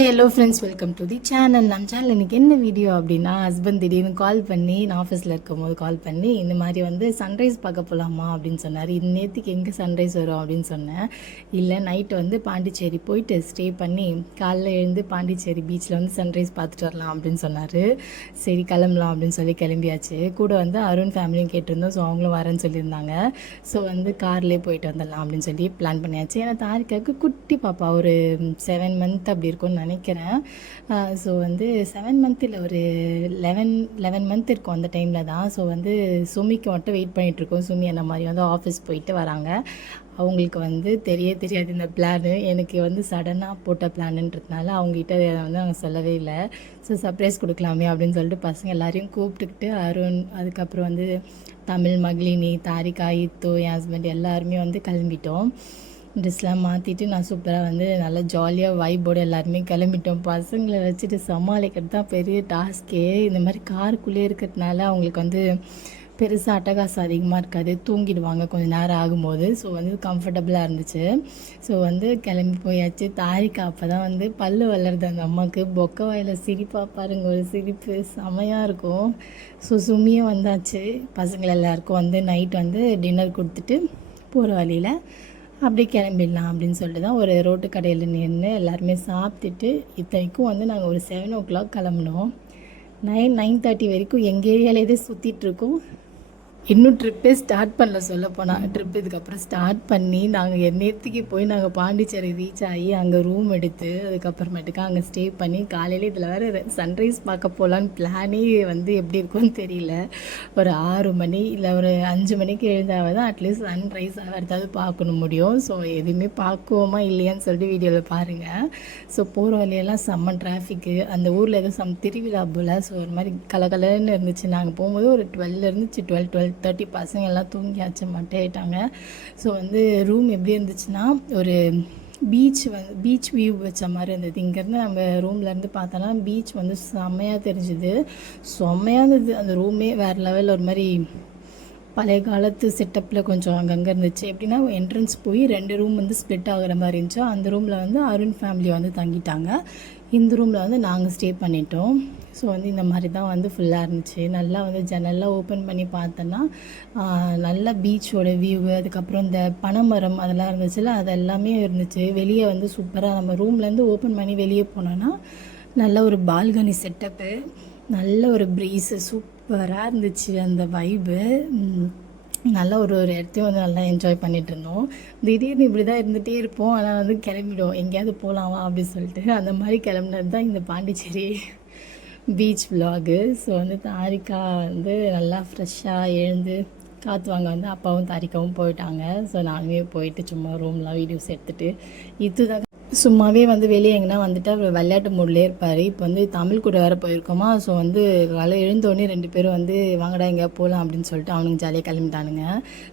Hi hello friends, welcome to the channel. நம்ம channel இன்றைக்கி என்ன வீடியோ அப்படின்னா, ஹஸ்பண்ட் திடீர்னு கால் பண்ணி, நான் ஆஃபீஸில் இருக்கும்போது கால் பண்ணி, இந்த மாதிரி வந்து சன்ரைஸ் பார்க்க போகலாமா அப்படின்னு சொன்னார். நேற்றுக்கு எங்கே சன்ரைஸ் வரும் அப்படின்னு சொன்னேன். இல்லை, நைட்டு வந்து பாண்டிச்சேரி போயிட்டு ஸ்டே பண்ணி காலைல எழுந்து பாண்டிச்சேரி பீச்சில் வந்து சன்ரைஸ் பார்த்துட்டு வரலாம் அப்படின்னு சொன்னார். சரி கிளம்பலாம் அப்படின்னு சொல்லி கிளம்பியாச்சு. கூட வந்து அருண் ஃபேமிலியும் கேட்டிருந்தோம். ஸோ அவங்களும் வரேன்னு சொல்லியிருந்தாங்க. ஸோ வந்து கார்லேயே போயிட்டு வந்துடலாம் அப்படின்னு சொல்லி பிளான் பண்ணியாச்சு. ஏன்னா தாரிக்காவுக்கு குட்டி பாப்பா ஒரு 7 மந்த் அப்படி இருக்கும்னு நினைக்கிறேன். ஸோ வந்து 7 மந்த் இல்லை, ஒரு 11 மந்த் இருக்கும் அந்த டைமில் தான். ஸோ வந்து சுமிக்கு மட்டும் வெயிட் பண்ணிகிட்ருக்கோம். சுமி அந்த மாதிரி வந்து ஆஃபீஸ் போயிட்டு வராங்க. அவங்களுக்கு வந்து தெரியாது இந்த பிளானு. எனக்கு வந்து சடனாக போட்ட பிளானுன்றதுனால அவங்ககிட்ட வந்து அவங்க சொல்லவே இல்லை. ஸோ சர்ப்ரைஸ் கொடுக்கலாமே அப்படின்னு சொல்லிட்டு பசங்க எல்லாரையும் கூப்பிட்டுக்கிட்டு அருண், அதுக்கப்புறம் வந்து தமிழ், மகிழினி, தாரிகா, இத்து, என் ஹஸ்பண்ட் எல்லாருமே வந்து கிளம்பிட்டோம். ட்ரெஸ்லாம் மாற்றிட்டு நான் சூப்பராக வந்து நல்லா ஜாலியாக வைப்போடு எல்லாருமே கிளம்பிட்டோம். பசங்களை வச்சுட்டு சமாளிக்கிறது தான் பெரிய டாஸ்க்கே. இந்த மாதிரி காருக்குள்ளே இருக்கிறதுனால அவங்களுக்கு வந்து பெருசாக அட்டகாசம் அதிகமாக இருக்காது, தூங்கிடுவாங்க கொஞ்சம் நேரம் ஆகும்போது. ஸோ வந்து கம்ஃபர்டபுளாக இருந்துச்சு. ஸோ வந்து கிளம்பி போயாச்சு. தாரிக்கா அப்போ தான் வந்து பல்லு வளருது அந்த அம்மாவுக்கு. பொக்க வாயில் சிரிப்பாக பாருங்க, ஒரு சிரிப்பு செமையாக இருக்கும். ஸோ சுமியும் வந்தாச்சு. பசங்களை எல்லாருக்கும் வந்து நைட் வந்து டின்னர் கொடுத்துட்டு போகிற வழியில் அப்படியே கிளம்பிடலாம் அப்படின்னு சொல்லிட்டு தான் ஒரு ரோட்டு கடையில் நின்று எல்லாருமே சாப்பிட்டுட்டு, இத்தனைக்கும் வந்து நாங்கள் ஒரு 7 o'clock கிளம்பினோம். 9:30 வரைக்கும் எங்கள் ஏரியாவிலே சுற்றிட்டுருக்கோம். இன்னும் ட்ரிப்பே ஸ்டார்ட் பண்ணல. சொல்லப்போனால் ட்ரிப் இதுக்கப்புறம் ஸ்டார்ட் பண்ணி நாங்கள் நேற்றுக்கு போய் நாங்கள் பாண்டிச்சேரி ரீச் ஆகி அங்கே ரூம் எடுத்து அதுக்கப்புறமேட்டுக்கு அங்கே ஸ்டே பண்ணி காலையில் இதில் வேறு சன்ரைஸ் பார்க்க போகலான்னு பிளானே வந்து எப்படி இருக்கும்னு தெரியல. ஒரு 6 மணி இல்லை ஒரு 5 மணிக்கு எழுந்தாவது தான் அட்லீஸ்ட் சன்ரைஸ் ஆகிறதாவது பார்க்கணும் முடியும். ஸோ எதுவுமே பார்க்குவோமா இல்லையான்னு சொல்லிட்டு வீடியோவில் பாருங்கள். ஸோ போகிற வழியெல்லாம் செம்ம டிராஃபிக்கு. அந்த ஊரில் ஏதோ திருவிழா போல். ஸோ ஒரு மாதிரி கலகலன்னு இருந்துச்சு. நாங்கள் போகும்போது ஒரு 12 இருந்துச்சு. 12:30 பசங்க எல்லாம் தூங்கியாச்சு, மட்டையிட்டாங்க. ஸோ வந்து ரூம் எப்படி இருந்துச்சுன்னா, ஒரு பீச் வியூ வச்ச மாதிரி இருந்தது. இங்கேருந்து நம்ம ரூம்லேருந்து பார்த்தோன்னா பீச் வந்து செம்மையாக தெரிஞ்சுது. செம்மையாக இருந்தது அந்த ரூமே. வேறு லெவலில் ஒரு மாதிரி பழைய காலத்து செட்டப்பில் கொஞ்சம் அங்கங்கே இருந்துச்சு. எப்படின்னா என்ட்ரன்ஸ் போய் 2 ரூம் வந்து ஸ்ப்ளிட் ஆகிற மாதிரி இருந்துச்சு. அந்த ரூமில் வந்து அருண் ஃபேமிலி வந்து தங்கிட்டாங்க. இந்த ரூமில் வந்து நாங்கள் ஸ்டே பண்ணிட்டோம். ஸோ வந்து இந்த மாதிரி தான் வந்து ஃபுல்லாக இருந்துச்சு. நல்லா வந்து ஜன்னல்லாம் ஓப்பன் பண்ணி பார்த்தோன்னா நல்லா பீச்சோட வியூ, அதுக்கப்புறம் இந்த பனைமரம் அதெல்லாம் இருந்துச்சுல்ல, அது எல்லாமே இருந்துச்சு. வெளியே வந்து சூப்பராக நம்ம ரூம்லேருந்து ஓப்பன் பண்ணி வெளியே போனோன்னா நல்ல ஒரு பால்கனி செட்டப்பு, நல்ல ஒரு ப்ரீஸு, சூப்பராக இருந்துச்சு அந்த வைபு. நல்லா ஒரு இடத்தையும் வந்து நல்லா என்ஜாய் பண்ணிகிட்டு இருந்தோம். திடீர்னு இப்படி தான் இருந்துகிட்டே இருப்போம். ஆனால் வந்து கிளம்பிடுவோம், எங்கேயாவது போகலாமா அப்படின்னு சொல்லிட்டு. அந்த மாதிரி கிளம்புனது தான் இந்த பாண்டிச்சேரி பீச் விலாகு. ஸோ வந்து தாரிக்கா வந்து நல்லா ஃப்ரெஷ்ஷாக எழுந்து காற்று வாங்க வந்து அப்பாவும் தாரிக்காவும் போயிட்டாங்க. ஸோ நானுமே போயிட்டு சும்மா ரூம்லாம் வீடியோஸ் எடுத்துகிட்டு இதுதான் சும்மாவே வந்து வெளியே எங்கன்னா வந்துட்டு அவர் விளையாட்டு மூட்லேயே இருப்பார். இப்போ வந்து தமிழ் கூட வேறு போயிருக்கோமா. ஸோ வந்து காலை எழுந்தோடனே 2 பேரும் வந்து வாங்கடா எங்கேயா போகலாம் அப்படின்னு சொல்லிட்டு அவனுங்க ஜாலியாக கிளம்பிட்டானுங்க.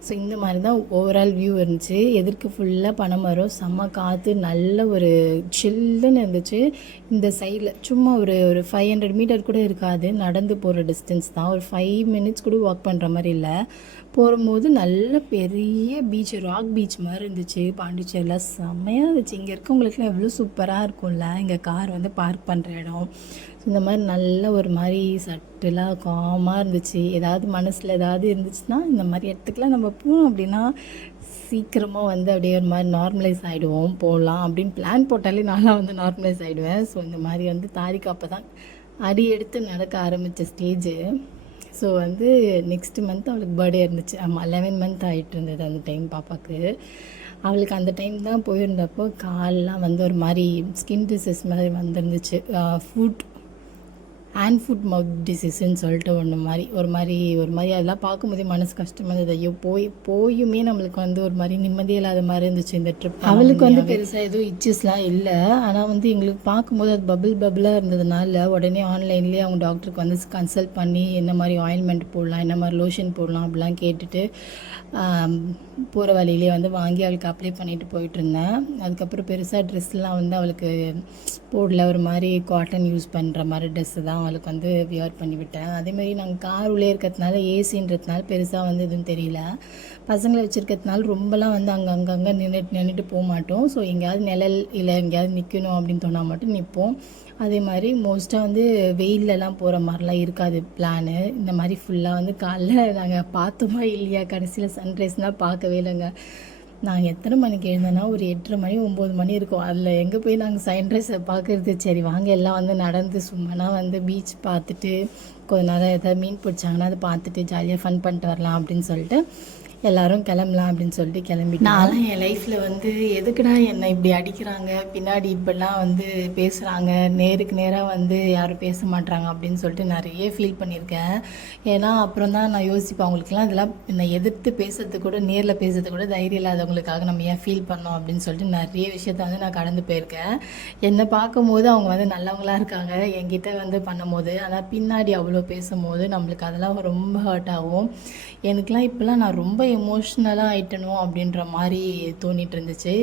ஸோ இந்த மாதிரி தான் ஓவரால் வியூ இருந்துச்சு. எதிர்க்கு ஃபுல்லாக பனைமரம், செம்ம காற்று, நல்ல ஒரு சில்லுன்னு இருந்துச்சு. இந்த சைடில் சும்மா ஒரு 500 மீட்டர் கூட இருக்காது, நடந்து போகிற டிஸ்டன்ஸ் தான். ஒரு 5 minutes கூட வாக் பண்ணுற மாதிரி இல்லை. போகும்போது நல்ல பெரிய பீச், ராக் பீச் மாதிரி இருந்துச்சு. பாண்டிச்சேரியில் செம்மையாக இருந்துச்சு. இங்கே இருக்கவங்களுக்குலாம் எவ்வளோ சூப்பராக இருக்கும்ல, இங்கே கார் வந்து பார்க் பண்ணுற இடம். இந்த மாதிரி நல்ல ஒரு மாதிரி சட்டிலாக காமாக இருந்துச்சு. ஏதாவது மனசில் ஏதாவது இருந்துச்சுன்னா இந்த மாதிரி இடத்துக்குலாம் நம்ம போனோம் அப்படின்னா சீக்கிரமாக வந்து அப்படியே ஒரு மாதிரி நார்மலைஸ் ஆகிடுவோம். போகலாம் அப்படின்னு பிளான் போட்டாலே நான்லாம் வந்து நார்மலைஸ் ஆகிடுவேன். ஸோ இந்த மாதிரி வந்து தாரிக்கா அப்போ தான் அடி எடுத்து நடக்க ஆரம்பித்த ஸ்டேஜு. ஸோ வந்து நெக்ஸ்ட் மந்த் அவளுக்கு பர்த்டே இருந்துச்சு. ஆமாம், 11 மந்த் ஆகிட்டு இருந்தது அந்த டைம் பாப்பாவுக்கு. அவளுக்கு அந்த டைம் தான் போயிருந்தப்போ கால்லாம் வந்து ஒரு மாதிரி ஸ்கின் டிசீஸ் மாதிரி வந்துருந்துச்சு. ஃபுட் மவுத் டிசீஸ்ன்னு சொல்லிட்டு ஒரு மாதிரி அதெல்லாம் பார்க்கும்போதே மனசு கஷ்டமாக இருந்தது. ஐயோ போயுமே நம்மளுக்கு வந்து ஒரு மாதிரி நிம்மதியே இல்லாத மாதிரி இருந்துச்சு இந்த ட்ரிப். அவளுக்கு வந்து பெருசாக எதுவும் இச்சஸ்லாம் இல்லை. ஆனால் வந்து எங்களுக்கு பார்க்கும்போது அது பபிளாக இருந்ததுனால உடனே ஆன்லைன்லேயே அவங்க டாக்டருக்கு வந்து கன்சல்ட் பண்ணி என்ன மாதிரி ஆயில்மெண்ட் போடலாம், என்ன மாதிரி லோஷன் போடலாம் அப்படிலாம் கேட்டுட்டு போகிற வழியிலே வந்து வாங்கி அவளுக்கு அப்ளை பண்ணிட்டு போயிட்டுருந்தேன். அதுக்கப்புறம் பெருசாக ட்ரெஸ்லாம் வந்து அவளுக்கு போடல. ஒரு மாதிரி காட்டன் யூஸ் பண்ணுற மாதிரி ட்ரெஸ்ஸு தான் தான் அவளுக்கு வந்து வியர் பண்ணி விட்டேன். அதேமாதிரி நாங்கள் கார் உள்ளே இருக்கிறதுனால ஏசின்றதுனால பெருசாக வந்து எதுவும் தெரியல. பசங்களை வச்சுருக்கிறதுனால ரொம்பலாம் வந்து அங்கங்கே நின்றுட்டு போக மாட்டோம். ஸோ எங்கேயாவது நிழல் இல்லை எங்கேயாவது நிற்கணும் அப்படின்னு தோணால் மட்டும் நிற்போம். அதே மாதிரி மோஸ்ட்டாக வந்து வெயிலெலாம் போகிற மாதிரிலாம் இருக்காது பிளானு. இந்த மாதிரி ஃபுல்லாக வந்து காலைல நாங்கள் பார்த்தோமா இல்லையா, கடைசியில் சன்ரைஸ்னால் பார்க்கவே இல்லைங்க. நாங்கள் எத்தனை மணிக்கு எழுந்தோன்னா ஒரு 8:30 மணி 9 மணி இருக்கும். அதில் எங்கே போய் நாங்கள் சன்ரைஸை பார்க்குறது. சரி வாங்க எல்லாம் வந்து நடந்து சும்மானா வந்து பீச் பார்த்துட்டு கொஞ்ச நேரம் எதாவது மீன் பிடிச்சாங்கன்னா அதை பார்த்துட்டு ஜாலியாக ஃபன் பண்ணிட்டு வரலாம் அப்படின்னு சொல்லிட்டு எல்லோரும் கிளம்பலாம் அப்படின்னு சொல்லிட்டு கிளம்பி. நான்லாம் என் லைஃப்பில் வந்து எதுக்குடா என்னை இப்படி அடிக்கிறாங்க, பின்னாடி இப்படிலாம் வந்து பேசுகிறாங்க, நேருக்கு நேராக வந்து யாரும் பேச மாட்டாங்க அப்படின்னு சொல்லிட்டு நிறைய ஃபீல் பண்ணியிருக்கேன். ஏன்னா அப்புறம் தான் நான் யோசிப்பேன், அவங்களுக்குலாம் இதெல்லாம் என்னை எதிர்த்து பேசுறது கூட, நேரில் பேசுறது கூட தைரியம் இல்லாதவங்களுக்காக நம்ம ஏன் ஃபீல் பண்ணோம் அப்படின்னு சொல்லிட்டு நிறைய விஷயத்த வந்து நான் கடந்து போயிருக்கேன். என்னை பார்க்கும்போது அவங்க வந்து நல்லவங்களாக இருக்காங்க என்கிட்ட வந்து பண்ணும்போது, ஆனால் பின்னாடி அவ்வளோ பேசும்போது நம்மளுக்கு அதெல்லாம் ரொம்ப ஹர்ட் ஆகும். எனக்குலாம் இப்போலாம் நான் ரொம்ப எமோஷ்னலாக ஆகிட்டணும் அப்படின்ற மாதிரி தோணிகிட்டு இருந்துச்சு.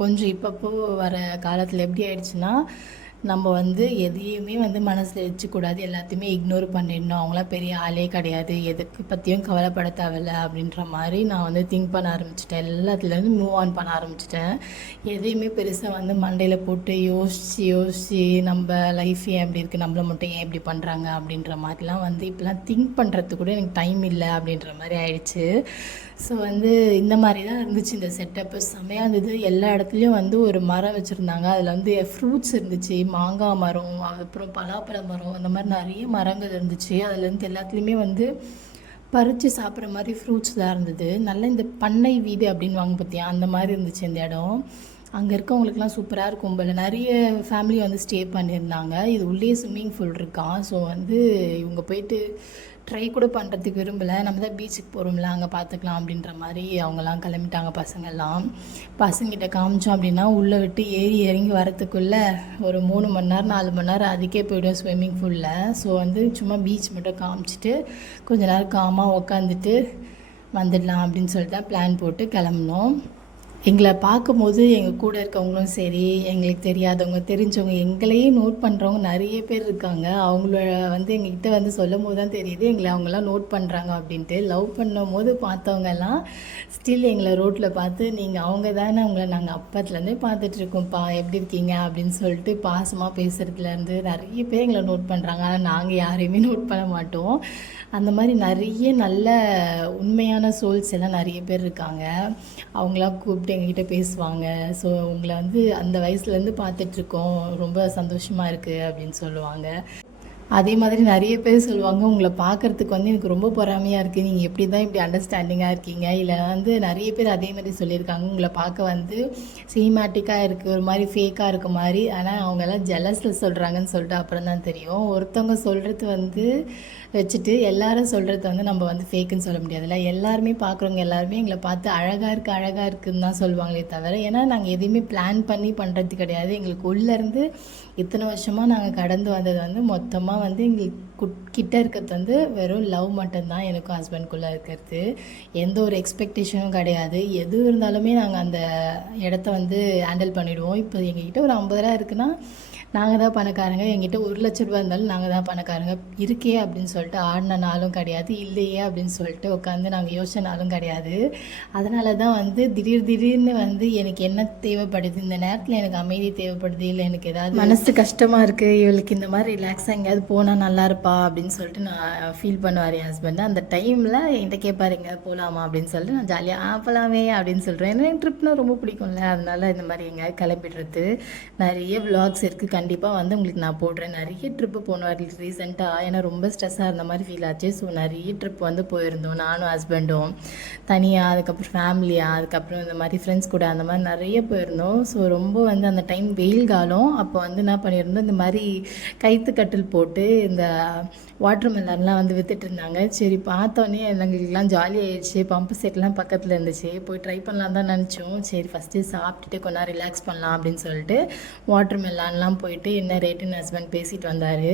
கொஞ்சம் இப்பப்போ வர காலத்தில் எப்படி ஆயிடுச்சுன்னா, நம்ம வந்து எதையுமே வந்து மனசில் வச்சுக்கூடாது, எல்லாத்தையுமே இக்னோர் பண்ணிடணும், அவங்களாம் பெரிய ஆளே கிடையாது, எதுக்கு பற்றியும் கவலைப்பட தேவையில்ல அப்படின்ற மாதிரி நான் வந்து திங்க் பண்ண ஆரம்பிச்சிட்டேன். எல்லாத்துலேருந்து மூவ் ஆன் பண்ண ஆரம்பிச்சிட்டேன். எதையுமே பெருசாக வந்து மண்டையில் போட்டு யோசித்து நம்ம லைஃப் ஏன் எப்படி இருக்குது, நம்மளை மட்டும் ஏன் இப்படி பண்ணுறாங்க அப்படின்ற மாதிரிலாம் வந்து இப்போலாம் திங்க் பண்ணுறதுக்கு கூட எனக்கு டைம் இல்லை அப்படின்ற மாதிரி ஆயிடுச்சு. ஸோ வந்து இந்த மாதிரி தான் இருந்துச்சு இந்த செட்டப்பு. செம்மையாக இருந்தது. எல்லா இடத்துலையும் வந்து ஒரு மரம் வச்சுருந்தாங்க. அதில் வந்து ஃப்ரூட்ஸ் இருந்துச்சு, மாங்காய் மரம், அப்புறம் பலாப்பழ மரம், அந்த மாதிரி நிறைய மரங்கள் இருந்துச்சு. அதுலேருந்து எல்லாத்துலேயுமே வந்து பறித்து சாப்பிட்ற மாதிரி ஃப்ரூட்ஸ் தான் இருந்தது. நல்ல இந்த பண்ணை வீடு அப்படின்னு வாங்க பார்த்தியா, அந்த மாதிரி இருந்துச்சு இந்த இடம். அங்கே இருக்கவங்களுக்குலாம் சூப்பராக இருக்கும் போல. நிறைய ஃபேமிலி வந்து ஸ்டே பண்ணியிருந்தாங்க. இது உள்ளே ஸ்விம்மிங் பூல் இருக்கான். ஸோ வந்து இவங்க போயிட்டு ட்ரை கூட பண்ணுறதுக்கு விரும்பலை. நம்ம தான் பீச்சுக்கு போகிறோம்ல, அங்கே பார்த்துக்கலாம் அப்படின்ற மாதிரி அவங்கெல்லாம் கிளம்பிட்டாங்க. பசங்கிட்ட காமிச்சோம் அப்படின்னா உள்ளே விட்டு ஏறி இறங்கி வரத்துக்குள்ளே ஒரு 3 மணி நேரம் 4 மணி நேரம் அதுக்கே போய்டும் ஸ்விம்மிங் பூலில். ஸோ வந்து சும்மா பீச் மட்டும் காமிச்சிட்டு கொஞ்ச நேரம் காமாக உக்காந்துட்டு வந்துடலாம் அப்படின்னு சொல்லிட்டு தான் பிளான் போட்டு கிளம்புனோம். எங்களை பார்க்கும்போது எங்கள் கூட இருக்கவங்களும் சரி, எங்களுக்கு தெரியாதவங்க, தெரிஞ்சவங்க, எங்களையே நோட் பண்ணுறவங்க நிறைய பேர் இருக்காங்க. அவங்கள வந்து எங்ககிட்ட வந்து சொல்லும் போது தான் தெரியுது எங்களை அவங்களாம் நோட் பண்ணுறாங்க அப்படின்ட்டு. லவ் பண்ணும் போது பார்த்தவங்கெல்லாம் ஸ்டில் எங்களை ரோட்டில் பார்த்து நீங்கள் அவங்க தானே, உங்களை நாங்கள் அப்பத்துலேருந்தே பார்த்துட்ருக்கோம்ப்பா, எப்படி இருக்கீங்க அப்படின்னு சொல்லிட்டு பாசமாக பேசுகிறதுலேருந்து நிறைய பேர் எங்களை நோட் பண்ணுறாங்க. ஆனால் நாங்கள் யாரையுமே நோட் பண்ண மாட்டோம். அந்த மாதிரி நிறைய நல்ல உண்மையான சோல்ஸ் எல்லாம் நிறைய பேர் இருக்காங்க. அவங்களாம் கூப்பிட்டு எங்ககிட்ட பேசுவாங்க. ஸோ உங்களை வந்து அந்த வயசுலேருந்து பார்த்துட்ருக்கோம், ரொம்ப சந்தோஷமாக இருக்குது அப்படின்னு சொல்லுவாங்க. அதே மாதிரி நிறைய பேர் சொல்லுவாங்க, உங்களை பார்க்குறதுக்கு வந்து எனக்கு ரொம்ப பொறாமையாக இருக்குது, நீங்கள் எப்படி தான் இப்படி அண்டர்ஸ்டாண்டிங்காக இருக்கீங்க. இல்லை வந்து நிறைய பேர் அதே மாதிரி சொல்லியிருக்காங்க, உங்களை பார்க்க வந்து சினிமேட்டிக்காக இருக்குது, ஒரு மாதிரி ஃபேக்காக இருக்க மாதிரி. ஆனால் அவங்கெல்லாம் ஜெலஸில் சொல்கிறாங்கன்னு சொல்லிட்டு அப்புறம் தான் தெரியும். ஒருத்தவங்க சொல்கிறது வந்து வச்சுட்டு எல்லாரும் சொல்கிறது வந்து நம்ம வந்து ஃபேக்குன்னு சொல்ல முடியாதுல்ல. எல்லாருமே பார்க்குறவங்க எல்லாருமே எங்களை பார்த்து அழகாக இருக்குதுன்னு தான் சொல்லுவாங்களே தவிர, ஏன்னா நாங்கள் எதையுமே பிளான் பண்ணி பண்ணுறது கிடையாது. எங்களுக்கு உள்ளேருந்து இத்தனை வருஷமாக நாங்கள் கடந்து வந்தது வந்து மொத்தமாக வந்து எங்களுக்கு கிட்ட இருக்கிறது வந்து வெறும் லவ் மட்டும்தான். எனக்கும் ஹஸ்பண்ட்குள்ளே இருக்கிறது எந்த ஒரு எக்ஸ்பெக்டேஷனும் கிடையாது. எது இருந்தாலுமே நாங்கள் அந்த இடத்த வந்து ஹேண்டில் பண்ணிவிடுவோம். இப்போ எங்ககிட்ட ஒரு 50,000 இருக்குன்னா நாங்கள் தான் பணக்காரங்க, எங்கிட்ட 1,00,000 ரூபா இருந்தாலும் நாங்கள் தான் பணக்காரங்க. இருக்கே அப்படின்னு சொல்லிட்டு ஆடின நாளும் கிடையாது, இல்லையே அப்படின்னு சொல்லிட்டு உட்காந்து நாங்கள் யோசிச்ச நாளும் கிடையாது. அதனால தான் வந்து திடீர்னு வந்து எனக்கு என்ன தேவைப்படுது, இந்த நேரத்தில் எனக்கு அமைதி தேவைப்படுது, இல்லை எனக்கு ஏதாவது மனசு கஷ்டமாக இருக்குது, இவளுக்கு இந்த மாதிரி ரிலாக்ஸாக எங்கேயாவது போனால் நல்லா இருப்பா அப்படின்னு சொல்லிட்டு நான் ஃபீல் பண்ணுவார் என் ஹஸ்பண்ட். அந்த டைமில் என்கிட்ட கேட்பாரு எங்கேயாவது போகலாமா அப்படின்னு சொல்லிட்டு நான் ஜாலியாக போகலாமே அப்படின்னு சொல்கிறேன். ஏன்னா எனக்கு ட்ரிப்னால் ரொம்ப பிடிக்கும்ல, அதனால இந்த மாதிரி எங்கேயாவது கிளம்பிடுறது. நிறைய விலாக்ஸ் இருக்குது, கண்டிப்பாக வந்து உங்களுக்கு நான் போடுறேன். நிறைய ட்ரிப்பு போனோம் ரீசெண்டாக, ஏன்னா ரொம்ப ஸ்ட்ரெஸ்ஸாக இருந்த மாதிரி ஃபீல் ஆச்சு. ஸோ நிறைய ட்ரிப் வந்து போயிருந்தோம், நானும் ஹஸ்பண்டும் தனியாக, அதுக்கப்புறம் ஃபேமிலியாக, அதுக்கப்புறம் இந்த மாதிரி ஃப்ரெண்ட்ஸ் கூட, அந்த மாதிரி நிறைய போயிருந்தோம். ஸோ ரொம்ப வந்து அந்த டைம் வெயில் காலம். அப்போ வந்து என்ன பண்ணியிருந்தோம், இந்த மாதிரி கைத்து கட்டில் போட்டு இந்த வாட்டர் மெலன்லாம் வந்து விற்றுட்டு இருந்தாங்க. சரி பார்த்தோன்னே எங்களுக்குலாம் ஜாலி ஆகிடுச்சு. பம்பு செட்லாம் பக்கத்தில் இருந்துச்சு, போய் ட்ரை பண்ணலாம் தான் நினச்சோம். சரி ஃபஸ்ட்டு சாப்பிட்டுட்டு கொஞ்ச நேரம் ரிலாக்ஸ் பண்ணலாம் அப்படின்னு சொல்லிட்டு வாட்டர் மெலன்லாம் போயிட்டு என்ன ரேட்டுன்னு ஹஸ்பண்ட் பேசிட்டு வந்தார்.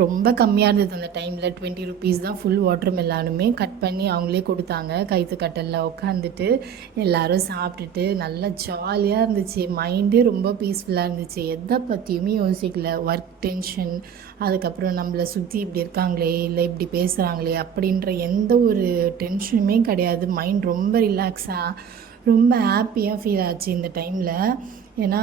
ரொம்ப கம்மியாக இருந்தது அந்த டைமில். 20 ருபீஸ் தான் ஃபுல் வாட்டர் மெலானுமே கட் பண்ணி அவங்களே கொடுத்தாங்க. கைத்து கட்டலில் உட்காந்துட்டு எல்லோரும் சாப்பிட்டுட்டு நல்லா ஜாலியாக இருந்துச்சு. மைண்டே ரொம்ப பீஸ்ஃபுல்லாக இருந்துச்சு. எதை பற்றியுமே யோசிக்கல. ஒர்க் டென்ஷன், அதுக்கப்புறம் நம்மளை சுற்றி இப்படி இருக்காங்களே, இல்லை இப்படி பேசுகிறாங்களே அப்படின்ற எந்த ஒரு டென்ஷனுமே கிடையாது. மைண்ட் ரொம்ப ரிலாக்ஸாக ரொம்ப ஹாப்பியாக ஃபீல் ஆச்சு இந்த டைமில். ஏன்னா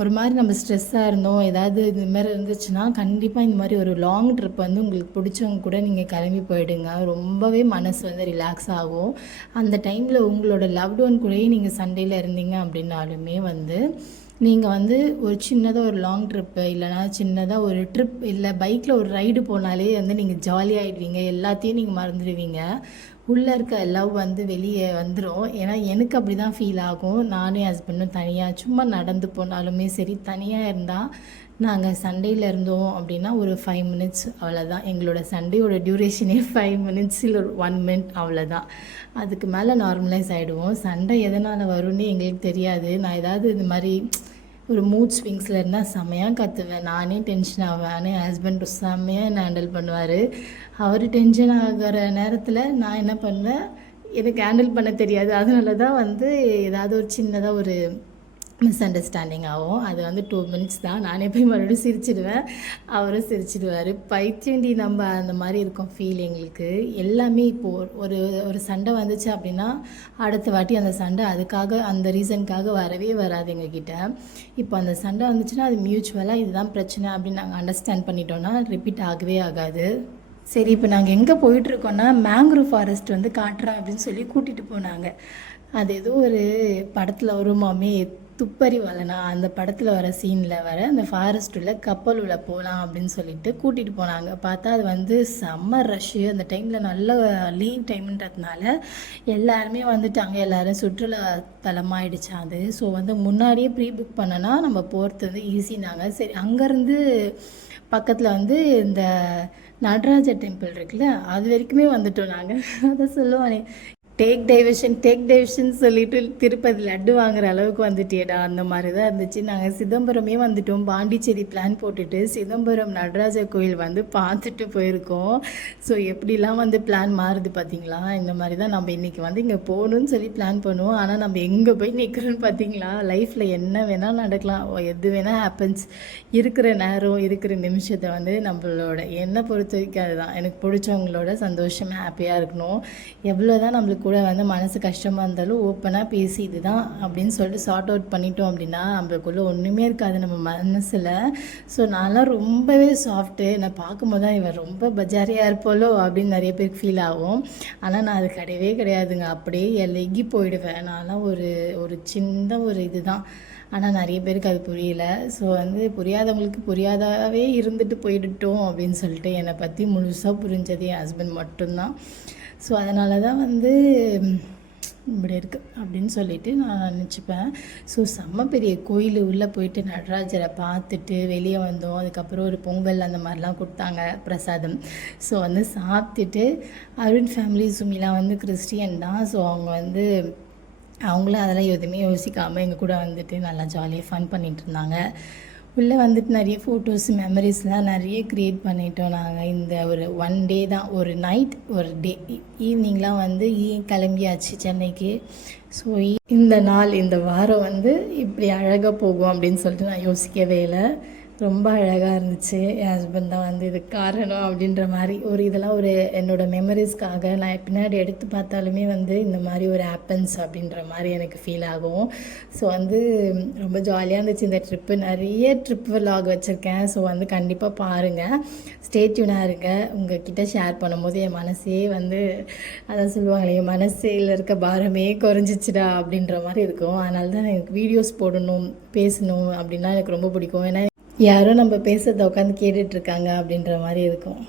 ஒரு மாதிரி நம்ம ஸ்ட்ரெஸ்ஸாக இருந்தோம், ஏதாவது இது மாதிரி இருந்துச்சுன்னா கண்டிப்பாக இந்த மாதிரி ஒரு லாங் ட்ரிப் வந்து உங்களுக்கு பிடிச்சவங்க கூட நீங்கள் கிளம்பி போயிடுங்க. ரொம்பவே மனசு வந்து ரிலாக்ஸ் ஆகும். அந்த டைமில் உங்களோட லவ்ட் ஒன் கூடயே நீங்கள் சண்டேயில் இருந்தீங்க அப்படின்னாலுமே வந்து நீங்கள் வந்து ஒரு சின்னதாக ஒரு லாங் ட்ரிப்பு, இல்லைனா சின்னதாக ஒரு ட்ரிப், இல்லை பைக்கில் ஒரு ரைடு போனாலே வந்து நீங்கள் ஜாலியாகிடுவீங்க. எல்லாத்தையும் நீங்கள் மறந்துடுவீங்க. உள்ளே இருக்க லவ் வந்து வெளியே வந்துடும். ஏன்னா எனக்கு அப்படி தான் ஃபீல் ஆகும். நானும் என் ஹஸ்பண்டும் தனியாக சும்மா நடந்து போனாலுமே சரி, தனியாக இருந்தால் நாங்கள் சண்டேயில் இருந்தோம் அப்படின்னா ஒரு 5 மினிட்ஸ் அவ்வளோதான். எங்களோட சண்டேயோட டியூரேஷனே 5 மினிட்ஸ் இல்லை 1 மினிட் அவ்வளோதான். அதுக்கு மேலே நார்மலைஸ் ஆகிடுவோம். சண்டை எதனால் வரும்னு எங்களுக்கு தெரியாது. நான் ஏதாவது இந்த மாதிரி ஒரு மூட் ஸ்விங்ஸில் இருந்தால் செம்மையாக கற்றுவேன். நானே டென்ஷன் ஆவேன். ஆனால் என் ஹஸ்பண்ட் செம்மையாக என்னை ஹேண்டில் பண்ணுவார். அவர் டென்ஷன் ஆகிற நேரத்தில் நான் என்ன பண்ணுவேன், எனக்கு ஹேண்டில் பண்ண தெரியாது. அதனால தான் வந்து ஏதாவது ஒரு சின்னதாக ஒரு மிஸ் அண்டர்ஸ்டாண்டிங் ஆகும். அது வந்து 2 மினிட்ஸ் தான். நானே போய் மறுபடியும் சிரிச்சிடுவேன், அவரும் சிரிச்சிடுவார். பைத்தியண்டி நம்ம அந்த மாதிரி இருக்கும் ஃபீல் எங்களுக்கு. எல்லாமே இப்போது ஒரு சண்டை வந்துச்சு அப்படின்னா அடுத்த வாட்டி அந்த சண்டை அதுக்காக அந்த ரீசனுக்காக வரவே வராது எங்ககிட்ட. இப்போ அந்த சண்டை வந்துச்சுன்னா அது மியூச்சுவலாக இதுதான் பிரச்சனை அப்படின்னு நாங்கள் அண்டர்ஸ்டாண்ட் பண்ணிட்டோன்னா ரிப்பீட் ஆகவே ஆகாது. சரி, இப்போ நாங்கள் எங்கே போயிட்டுருக்கோன்னா மேங்க்ரோவ் ஃபாரஸ்ட் வந்து காட்டுறேன் அப்படின்னு சொல்லி கூட்டிகிட்டு போனாங்க. அது ஏதோ ஒரு படத்தில் வருமாமே, துப்பறிவாளனா, அந்த படத்தில் வர சீனில் வர அந்த ஃபாரஸ்ட்டில் கப்பல் உள்ள போகலாம் அப்படின்னு சொல்லிட்டு கூட்டிகிட்டு போனாங்க. பார்த்தா அது வந்து செம்ம ரஷ்ஷு. அந்த டைமில் நல்ல லீவ் டைம்ன்றதுனால எல்லாருமே வந்துட்டாங்க. எல்லோரும் சுற்றுலா தலமாகிடுச்சு அது. ஸோ வந்து முன்னாடியே ப்ரீ புக் பண்ணனா நம்ம போகிறது வந்து ஈஸினாங்க. சரி, அங்கேருந்து பக்கத்தில் வந்து இந்த நடராஜர் டெம்பிள் இருக்குல்ல, அது வரைக்குமே வந்துட்டோம் நாங்கள். அதை சொல்லுவானே, டேக் டைவர்ஷன் சொல்லிட்டு திருப்பதி லட்டு வாங்குற அளவுக்கு வந்துட்டேடா, அந்த மாதிரி தான் இருந்துச்சு. நாங்கள் சிதம்பரமே வந்துட்டோம். பாண்டிச்சேரி பிளான் போட்டுட்டு சிதம்பரம் நடராஜர் கோயில் வந்து பார்த்துட்டு போயிருக்கோம். ஸோ எப்படிலாம் வந்து பிளான் மாறுது பார்த்தீங்களா? இந்த மாதிரி தான் நம்ம இன்றைக்கி வந்து இங்கே போகணுன்னு சொல்லி பிளான் பண்ணுவோம். ஆனால் நம்ம எங்கே போய் நிற்கிறோன்னு பார்த்தீங்களா? லைஃப்பில் என்ன வேணால் நடக்கலாம், எது வேணால் ஹேப்பன்ஸ். இருக்கிற நேரம், இருக்கிற நிமிஷத்தை வந்து நம்மளோட என்னை பொறுத்த வரைக்கும் அதுதான். எனக்கு பிடிச்சவங்களோட சந்தோஷமாக ஹாப்பியாக இருக்கணும். எவ்வளோ தான் நம்மளுக்கு கூட வந்து மனசு கஷ்டமாக இருந்தாலும் ஓப்பனாக பேசி இதுதான் அப்படின்னு சொல்லிட்டு சார்ட் அவுட் பண்ணிட்டோம் அப்படின்னா நம்மளுக்குள்ளே ஒன்றுமே இருக்காது நம்ம மனசில். ஸோ நான்லாம் ரொம்பவே சாஃப்ட்டு. நான் பார்க்கும்போது தான் இவன் ரொம்ப பஜாரியாக இருப்போலோ அப்படின்னு நிறைய பேருக்கு ஃபீல் ஆகும். ஆனால் நான் அது கிடையவே கிடையாதுங்க. அப்படியே எல்லகி போயிடுவேன். நான்லாம் ஒரு சின்ன ஒரு இதுதான். ஆனால் நிறைய பேருக்கு அது புரியல. ஸோ வந்து புரியாதவங்களுக்கு புரியாதாவே இருந்துட்டு போயிட்டோம் அப்படின்னு சொல்லிட்டு என்னை பற்றி முழுசாக புரிஞ்சது என் ஹஸ்பண்ட் மட்டும்தான். ஸோ அதனால தான் வந்து இப்படி இருக்குது அப்படின்னு சொல்லிட்டு நான் நினச்சிப்பேன். ஸோ செம்ம பெரிய கோயில் உள்ளே போயிட்டு நடராஜரை பார்த்துட்டு வெளியே வந்தோம். அதுக்கப்புறம் ஒரு பொங்கல் அந்த மாதிரிலாம் கொடுத்தாங்க பிரசாதம். ஸோ வந்து சாப்பிட்டுட்டு அருண் ஃபேமிலி சுமிலாம் வந்து கிறிஸ்டியன் தான். ஸோ அவங்களும் அதெல்லாம் எதுவுமே யோசிக்காமல் எங்கள் கூட வந்துட்டு நல்லா ஜாலியாக ஃபன் பண்ணிகிட்டு இருந்தாங்க. உள்ளே வந்துட்டு நிறைய ஃபோட்டோஸ் மெமரிஸ்லாம் நிறைய க்ரியேட் பண்ணிட்டோம் நாங்கள். இந்த ஒரு 1 டே தான், ஒரு நைட் ஒரு டே, ஈவினிங்லாம் வந்து கிளம்பியாச்சு சென்னைக்கு. ஸோ இந்த நாள் இந்த வாரம் வந்து இப்படி அழகாக போகும் அப்படின்னு சொல்லிட்டு நான் யோசிக்கவே இல்லை. ரொம்ப அழகாக இருந்துச்சு. என் ஹஸ்பண்ட் தான் வந்து இதுக்கு காரணம் அப்படின்ற மாதிரி இதெல்லாம் என்னோடய மெமரிஸ்க்காக நான் பின்னாடி எடுத்து பார்த்தாலுமே வந்து இந்த மாதிரி ஒரு ஹேப்பன்ஸ் அப்படின்ற மாதிரி எனக்கு ஃபீல் ஆகும். ஸோ வந்து ரொம்ப ஜாலியாக இருந்துச்சு இந்த ட்ரிப்பு. நிறைய ட்ரிப் விலாக் வச்சுருக்கேன். ஸோ வந்து கண்டிப்பாக பாருங்கள், ஸ்டே டியூனாக இருங்க. உங்ககிட்ட ஷேர் பண்ணும்போது என் மனசே வந்து அதான் சொல்லுவாங்களே, என் மனசில் இருக்க பாரமே குறைஞ்சிச்சுடா அப்படின்ற மாதிரி இருக்கும். அதனால தான் எனக்கு வீடியோஸ் போடணும், பேசணும் அப்படின்னா எனக்கு ரொம்ப பிடிக்கும். ஏன்னா யாரும் நம்ம பேசுறதை உட்காந்து கேட்டுட்ருக்காங்க அப்படின்ற மாதிரி இருக்கும்.